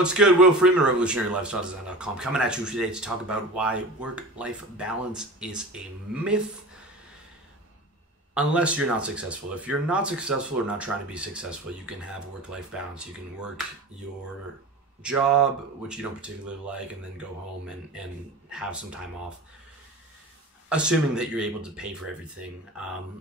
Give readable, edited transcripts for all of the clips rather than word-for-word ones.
What's good? Will Freeman, RevolutionaryLifestyleDesign.com, coming at you today to talk about why work-life balance is a myth unless you're not successful. If you're not successful or not trying to be successful, you can have work-life balance. You can work your job, which you don't particularly like, and then go home and have some time off, assuming that you're able to pay for everything,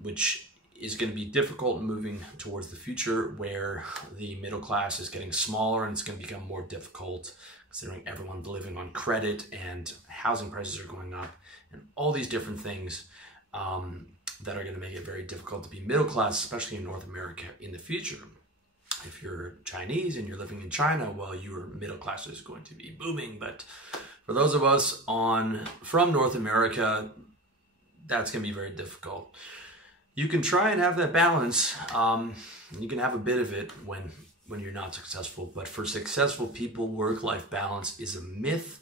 which is going to be difficult moving towards the future where the middle class is getting smaller and it's going to become more difficult considering everyone's living on credit and housing prices are going up and all these different things that are going to make it very difficult to be middle class, especially in North America in the future. If you're Chinese and you're living in China, well, your middle class is going to be booming. But for those of us from North America, that's going to be very difficult. You can try and have that balance. You can have a bit of it when you're not successful. But for successful people, work-life balance is a myth.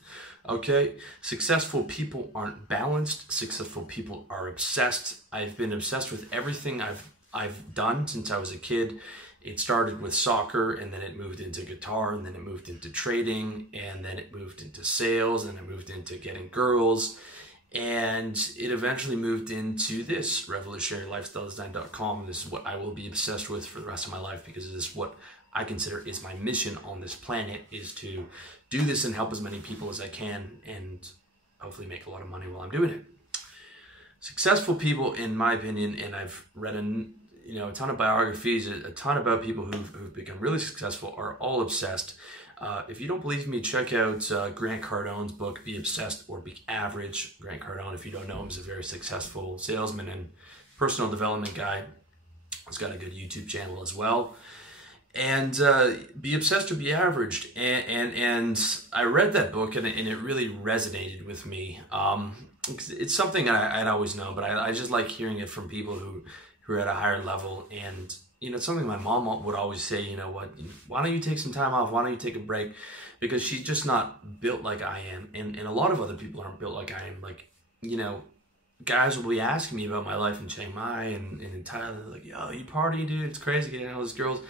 Okay? Successful people aren't balanced. Successful people are obsessed. I've been obsessed with everything I've done since I was a kid. It started with soccer, and then it moved into guitar, and then it moved into trading, and then it moved into sales, and it moved into getting girls. And it eventually moved into this, RevolutionaryLifestyleDesign.com. This is what I will be obsessed with for the rest of my life because this is what I consider is my mission on this planet, is to do this and help as many people as I can and hopefully make a lot of money while I'm doing it. Successful people, in my opinion, and I've read a ton of biographies, a ton about people who've become really successful, are all obsessed. If you don't believe me, check out Grant Cardone's book, Be Obsessed or Be Average. Grant Cardone, if you don't know him, is a very successful salesman and personal development guy. He's got a good YouTube channel as well. And Be Obsessed or Be Averaged. And I read that book and it really resonated with me. It's something I'd always known, but I just like hearing it from people who are at a higher level. And it's something my mom would always say, why don't you take some time off? Why don't you take a break? Because she's just not built like I am. And a lot of other people aren't built like I am. Like, guys will be asking me about my life in Chiang Mai and in Thailand. Like, yo, you party, dude. It's crazy getting all these girls.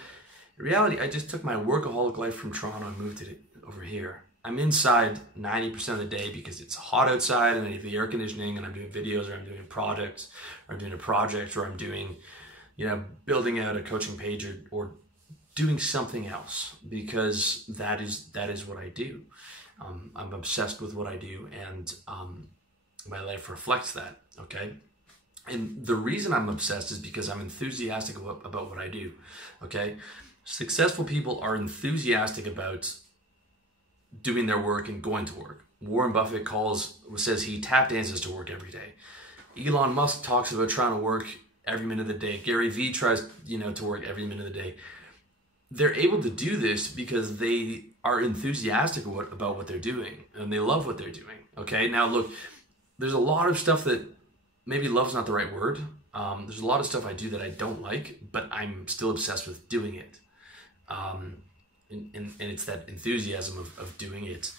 In reality, I just took my workaholic life from Toronto and moved it over here. I'm inside 90% of the day because it's hot outside and I need the air conditioning and I'm doing videos or I'm doing projects or I'm doing a project or I'm doing building out a coaching page or doing something else, because that is what I do. I'm obsessed with what I do, and my life reflects that, okay? And the reason I'm obsessed is because I'm enthusiastic about what I do, okay? Successful people are enthusiastic about doing their work and going to work. Warren Buffett says he tap dances to work every day. Elon Musk talks about trying to work every minute of the day. Gary Vee tries, to work every minute of the day. They're able to do this because they are enthusiastic about what they're doing and they love what they're doing. Okay. Now look, there's a lot of stuff that maybe love's not the right word. There's a lot of stuff I do that I don't like, but I'm still obsessed with doing it. And it's that enthusiasm of doing it.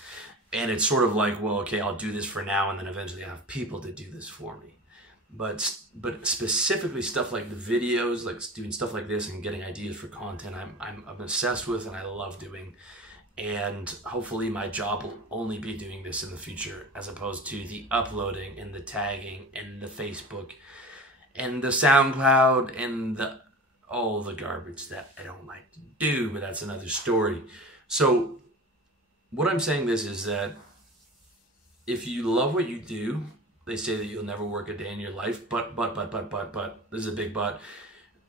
And it's sort of like, well, okay, I'll do this for now. And then eventually I have people to do this for me. But specifically stuff like the videos, like doing stuff like this and getting ideas for content, I'm obsessed with and I love doing. And hopefully my job will only be doing this in the future, as opposed to the uploading and the tagging and the Facebook and the SoundCloud and all the garbage that I don't like to do, but that's another story. So what I'm saying is that if you love what you do, they say that you'll never work a day in your life, but, there's a big but.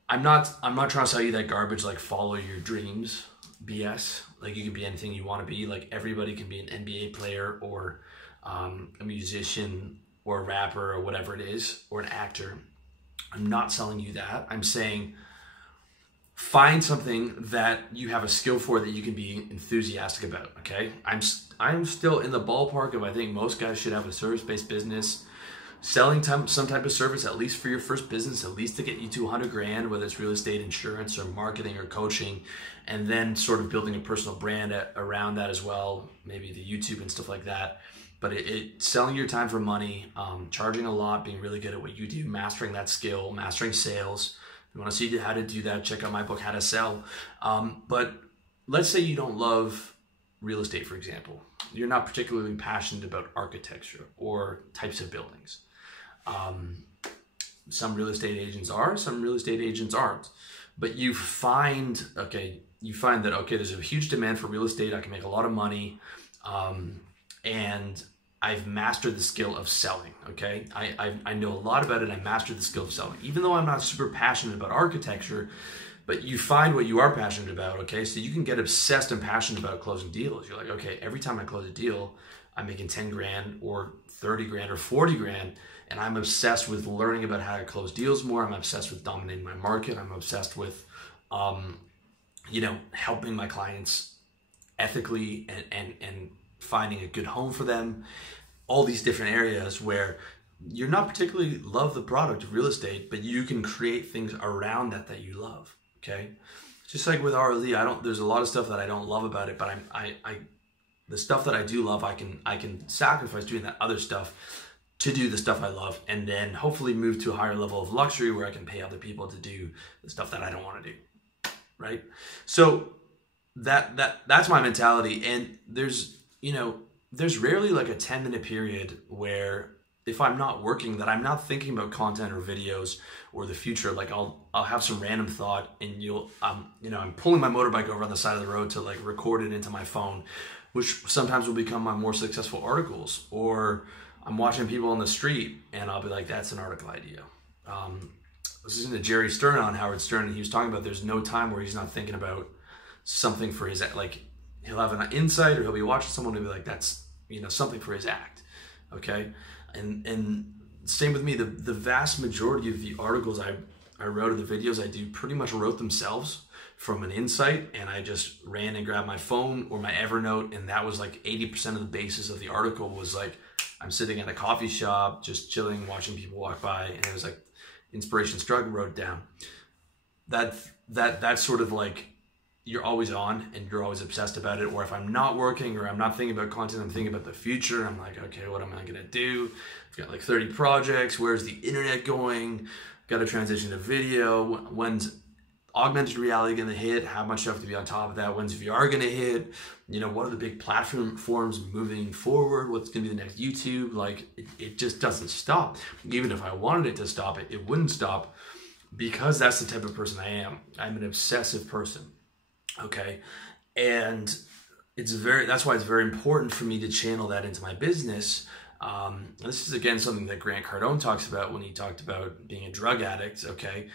I'm not trying to sell you that garbage, like follow your dreams BS. Like you can be anything you want to be. Like everybody can be an NBA player or a musician or a rapper or whatever it is, or an actor. I'm not selling you that. I'm saying find something that you have a skill for that you can be enthusiastic about, okay? I'm still in the ballpark of, I think most guys should have a service-based business, selling some type of service, at least for your first business, at least to get you to 100 grand, whether it's real estate, insurance, or marketing or coaching, and then sort of building a personal brand around that as well, maybe the YouTube and stuff like that. But selling your time for money, charging a lot, being really good at what you do, mastering that skill, mastering sales. If you want to see how to do that, check out my book, How to Sell. But let's say you don't love real estate, for example. You're not particularly passionate about architecture or types of buildings. Some real estate agents are, some real estate agents aren't. But you find that, okay, there's a huge demand for real estate. I can make a lot of money. And I've mastered the skill of selling, okay? I know a lot about it. I mastered the skill of selling. Even though I'm not super passionate about architecture, but you find what you are passionate about, okay? So you can get obsessed and passionate about closing deals. You're like, okay, every time I close a deal, I'm making 10 grand or 30 grand or 40 grand. And I'm obsessed with learning about how to close deals more. I'm obsessed with dominating my market. I'm obsessed with, helping my clients ethically and finding a good home for them. All these different areas where you're not particularly love the product of real estate, but you can create things around that you love. Okay, just like with RLE, there's a lot of stuff that I don't love about it, but the stuff that I do love, I can sacrifice doing that other stuff to do the stuff I love, and then hopefully move to a higher level of luxury where I can pay other people to do the stuff that I don't want to do. Right? So that's my mentality, and there's rarely like a 10-minute period where if I'm not working, that I'm not thinking about content or videos or the future. Like I'll have some random thought, and I'm pulling my motorbike over on the side of the road to like record it into my phone, which sometimes will become my more successful articles. Or I'm watching people on the street and I'll be like, that's an article idea. I was listening to Jerry Stern on Howard Stern, and he was talking about there's no time where he's not thinking about something for his, like he'll have an insight or he'll be watching someone and be like, that's, something for his act. Okay. And same with me, the vast majority of the articles I wrote or the videos I do pretty much wrote themselves from an insight, and I just ran and grabbed my phone or my Evernote, and that was like 80% of the basis of the article was like, I'm sitting at a coffee shop, just chilling, watching people walk by, and it was like inspiration struck, wrote it down. That's sort of like, you're always on and you're always obsessed about it. Or if I'm not working or I'm not thinking about content, I'm thinking about the future. I'm like, okay, what am I gonna do? I've got like 30 projects. Where's the internet going? Got to transition to video. When's augmented reality gonna hit? How much do I have to be on top of that? When's VR gonna hit? What are the big platforms moving forward? What's gonna be the next YouTube? Like it just doesn't stop. Even if I wanted it to stop, it wouldn't stop, because that's the type of person I am. I'm an obsessive person. Okay. And that's why it's very important for me to channel that into my business. This is again something that Grant Cardone talks about when he talked about being a drug addict. Okay.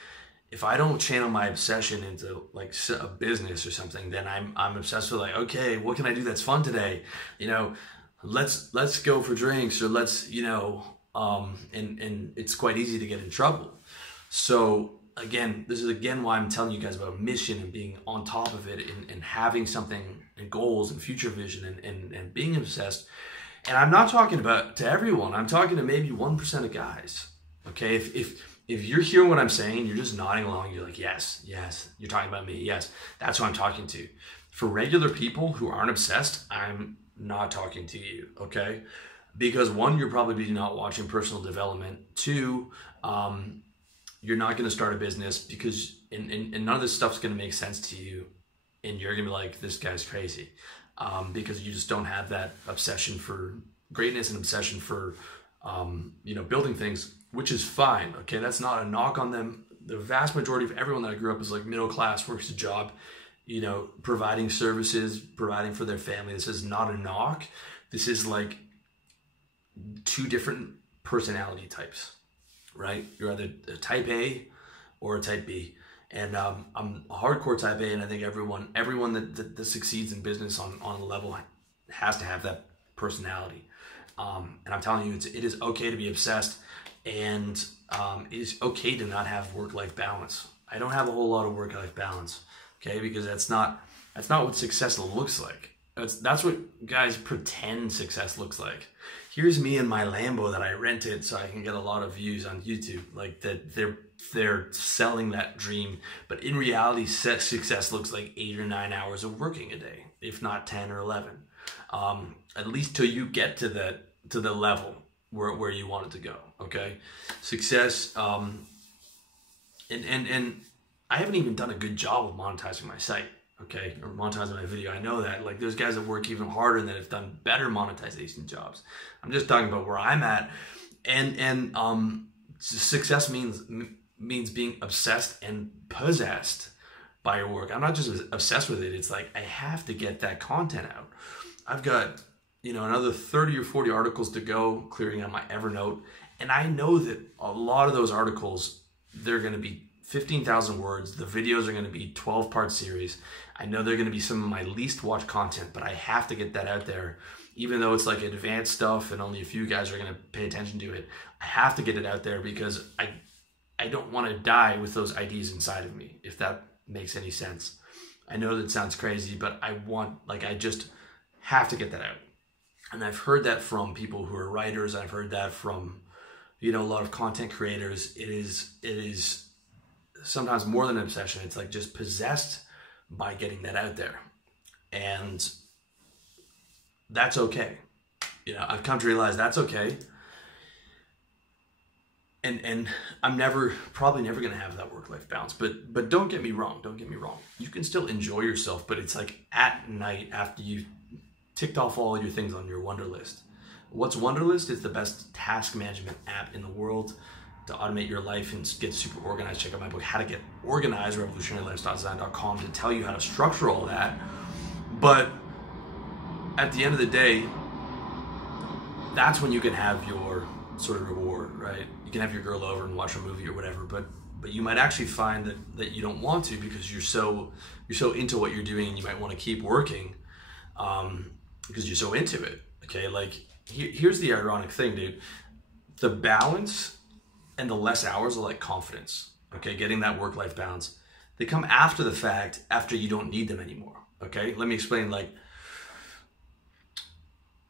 If I don't channel my obsession into like a business or something, then I'm obsessed with like, okay, what can I do that's fun today? Let's go for drinks, or let's, and it's quite easy to get in trouble. So again, this is why I'm telling you guys about mission and being on top of it, and having something and goals and future vision and being obsessed. And I'm not talking about to everyone. I'm talking to maybe 1% of guys. Okay, if you're hearing what I'm saying, you're just nodding along. You're like, yes, you're talking about me. Yes, that's who I'm talking to. For regular people who aren't obsessed, I'm not talking to you. Okay, because one, you're probably not watching personal development. Two, you're not going to start a business because and none of this stuff's going to make sense to you, and you're going to be like, this guy's crazy, because you just don't have that obsession for greatness and obsession for building things, which is fine. Okay, that's not a knock on them. The vast majority of everyone that I grew up is like middle class, works a job, providing services, providing for their family. This is not a knock. This is like two different personality types. Right? You're either a type A or a type B. And I'm a hardcore type A, and I think everyone that succeeds in business on a level has to have that personality. And I'm telling you, it is okay to be obsessed, and it is okay to not have work-life balance. I don't have a whole lot of work-life balance, okay? Because that's not what success looks like. That's what guys pretend success looks like. Here's me in my Lambo that I rented so I can get a lot of views on YouTube. Like that they're selling that dream, but in reality, success looks like 8 or 9 hours of working a day, if not 10 or 11. At least till you get to the level where you want it to go. Okay, success. And I haven't even done a good job of monetizing my site. okay, or monetizing my video. I know that. Like, there's guys that work even harder and that have done better monetization jobs. I'm just talking about where I'm at. And success means being obsessed and possessed by your work. I'm not just obsessed with it. It's like, I have to get that content out. I've got, another 30 or 40 articles to go, clearing out my Evernote. And I know that a lot of those articles, they're going to be 15,000 words. The videos are going to be 12-part series. I know they're going to be some of my least watched content, but I have to get that out there. Even though it's like advanced stuff and only a few guys are going to pay attention to it, I have to get it out there because I don't want to die with those ideas inside of me, if that makes any sense. I know that sounds crazy, but I just have to get that out. And I've heard that from people who are writers. I've heard that from, a lot of content creators. It is sometimes more than an obsession. It's like just possessed by getting that out there. And that's okay. I've come to realize that's okay. And I'm probably never going to have that work-life balance. But don't get me wrong. You can still enjoy yourself, but it's like at night after you've ticked off all your things on your Wunderlist. What's Wunderlist? It's the best task management app in the world to automate your life and get super organized. Check out my book, How to Get Organized, revolutionarylifestyledesign.com, to tell you how to structure all that. But at the end of the day, that's when you can have your sort of reward, right? You can have your girl over and watch a movie or whatever, but you might actually find that you don't want to because you're so into what you're doing, and you might want to keep working because you're so into it. Okay, like here's the ironic thing, dude. The balance and the less hours are like confidence. Okay, getting that work-life balance. They come after the fact, after you don't need them anymore. Okay, let me explain. Like,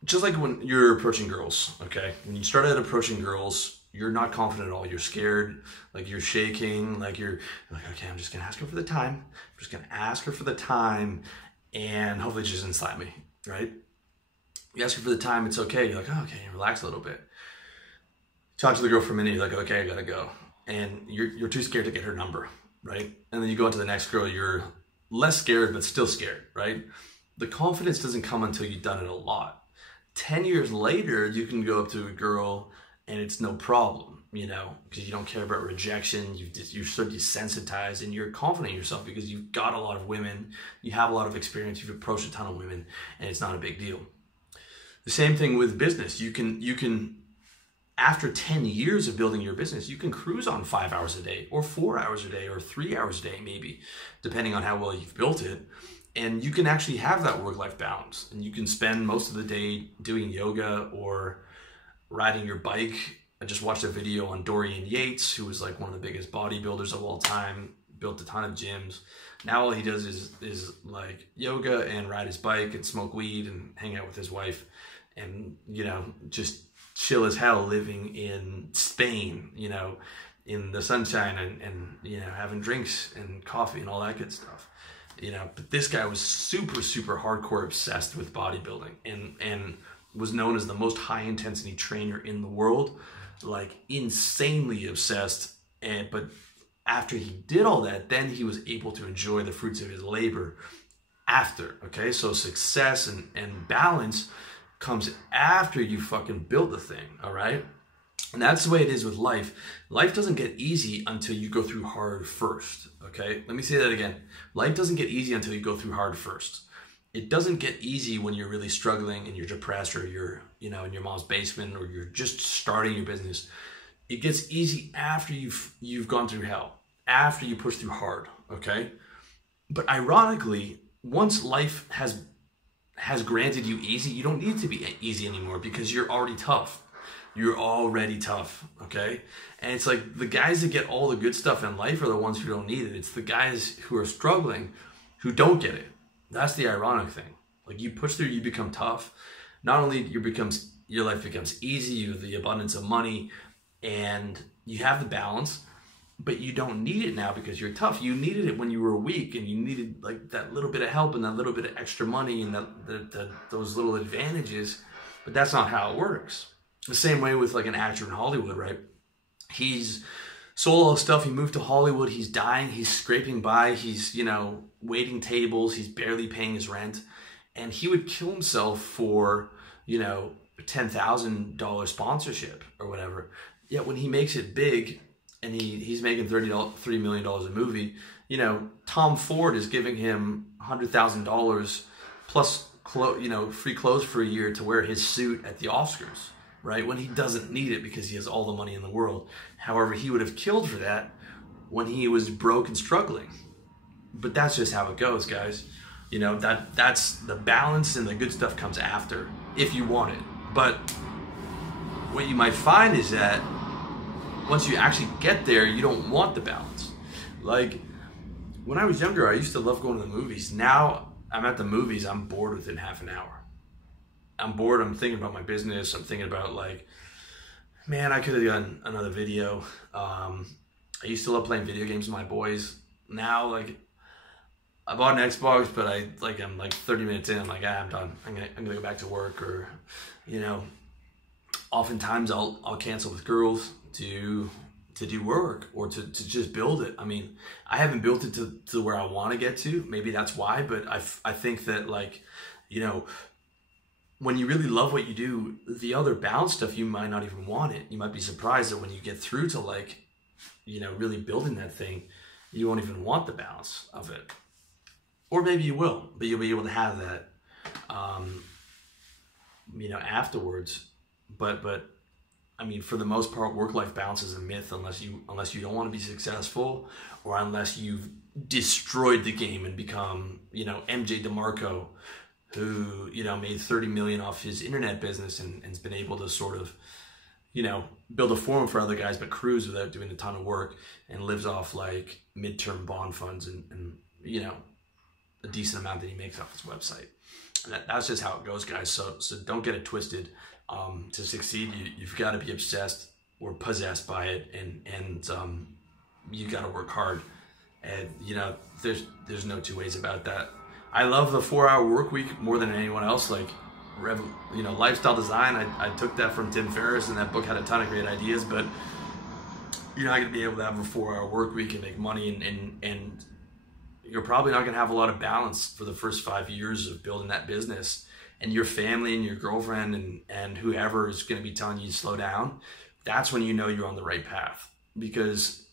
just like when you're approaching girls, okay? When you start out approaching girls, you're not confident at all. You're scared, like you're shaking, like you're like, okay, I'm just gonna ask her for the time. I'm just gonna ask her for the time, and hopefully she doesn't slap me, right? You ask her for the time, it's okay. You're like, oh, okay, relax a little bit. Talk to the girl for a minute, you're like, okay, I gotta go. And you're too scared to get her number, right? And then you go on to the next girl, you're less scared, but still scared, right? The confidence doesn't come until you've done it a lot. 10 years later, you can go up to a girl and it's no problem, because you don't care about rejection. You're so desensitized and you're confident in yourself because you've got a lot of women, you have a lot of experience, you've approached a ton of women, and it's not a big deal. The same thing with business. You can after 10 years of building your business, you can cruise on 5 hours a day or 4 hours a day or 3 hours a day, maybe, depending on how well you've built it. And you can actually have that work-life balance, and you can spend most of the day doing yoga or riding your bike. I just watched a video on Dorian Yates, who was like one of the biggest bodybuilders of all time, built a ton of gyms. Now all he does is like yoga and ride his bike and smoke weed and hang out with his wife and, just chill as hell, living in Spain, in the sunshine and having drinks and coffee and all that good stuff. But this guy was super, super hardcore obsessed with bodybuilding and was known as the most high intensity trainer in the world, like insanely obsessed. But after he did all that, then he was able to enjoy the fruits of his labor after. Okay, so success and balance comes after you fucking build the thing. All right. And that's the way it is with life. Life doesn't get easy until you go through hard first, okay? Let me say that again. Life doesn't get easy until you go through hard first. It doesn't get easy when you're really struggling and you're depressed or you're, in your mom's basement or you're just starting your business. It gets easy after you've gone through hell, after you push through hard, okay? But ironically, once life has granted you easy, you don't need to be easy anymore because you're already tough. You're already tough, okay? And it's like the guys that get all the good stuff in life are the ones who don't need it. It's the guys who are struggling who don't get it. That's the ironic thing. Like, you push through, you become tough. Not only your life becomes easy, you have the abundance of money, and you have the balance, but you don't need it now because you're tough. You needed it when you were weak, and you needed like that little bit of help and that little bit of extra money and those little advantages, but that's not how it works. The same way with like an actor in Hollywood, right? He's sold all his stuff. He moved to Hollywood. He's dying. He's scraping by. He's, waiting tables. He's barely paying his rent. And he would kill himself for, $10,000 sponsorship or whatever. Yet when he makes it big and he's making $3 million a movie, Tom Ford is giving him $100,000 plus free clothes for a year to wear his suit at the Oscars, right? When he doesn't need it because he has all the money in the world. However, he would have killed for that when he was broke and struggling. But that's just how it goes, guys. That's the balance, and the good stuff comes after if you want it. But what you might find is that once you actually get there, you don't want the balance. Like when I was younger, I used to love going to the movies. Now I'm at the movies, I'm bored within half an hour. I'm bored, I'm thinking about my business, I'm thinking about man, I could have done another video. I used to love playing video games with my boys. Now, I bought an Xbox, but I'm 30 minutes in, I'm I'm done. I'm gonna go back to work, or, oftentimes I'll cancel with girls to do work or to just build it. I mean, I haven't built it to where I want to get to. Maybe that's why, but I think that when you really love what you do, the other balance stuff, you might not even want it. You might be surprised that when you get through to really building that thing, you won't even want the balance of it. Or maybe you will, but you'll be able to have that, afterwards. But I mean, for the most part, work-life balance is a myth unless you don't want to be successful, or unless you've destroyed the game and become, MJ DeMarco, who, made 30 million off his internet business and has been able to sort of, build a forum for other guys, but cruise without doing a ton of work, and lives off midterm bond funds and a decent amount that he makes off his website. And that's just how it goes, guys. So don't get it twisted. To succeed, you've got to be obsessed or possessed by it, and you got to work hard. And there's no two ways about that. I love the 4-hour work week more than anyone else. Lifestyle design. I took that from Tim Ferriss, and that book had a ton of great ideas. But you're not going to be able to have a 4-hour work week and make money, and you're probably not going to have a lot of balance for the first 5 years of building that business. And your family and your girlfriend and whoever is going to be telling you to slow down, that's when you're on the right path, because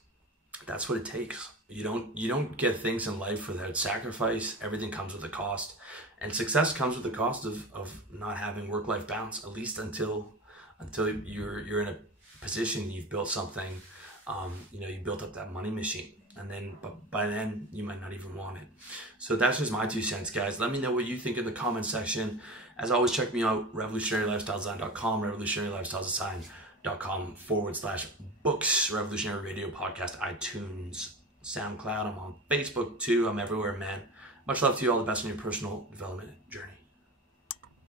that's what it takes. You don't get things in life without sacrifice. Everything comes with a cost, and success comes with the cost of not having work-life balance, at least until you're in a position, you've built something, you built up that money machine. And then, but by then, you might not even want it. So that's just my 2 cents, guys. Let me know what you think in the comment section. As always, check me out, revolutionarylifestyledesign.com, revolutionarylifestyledesign.com/books, Revolutionary Radio Podcast, iTunes, SoundCloud. I'm on Facebook too. I'm everywhere, man. Much love to you. All the best in your personal development journey.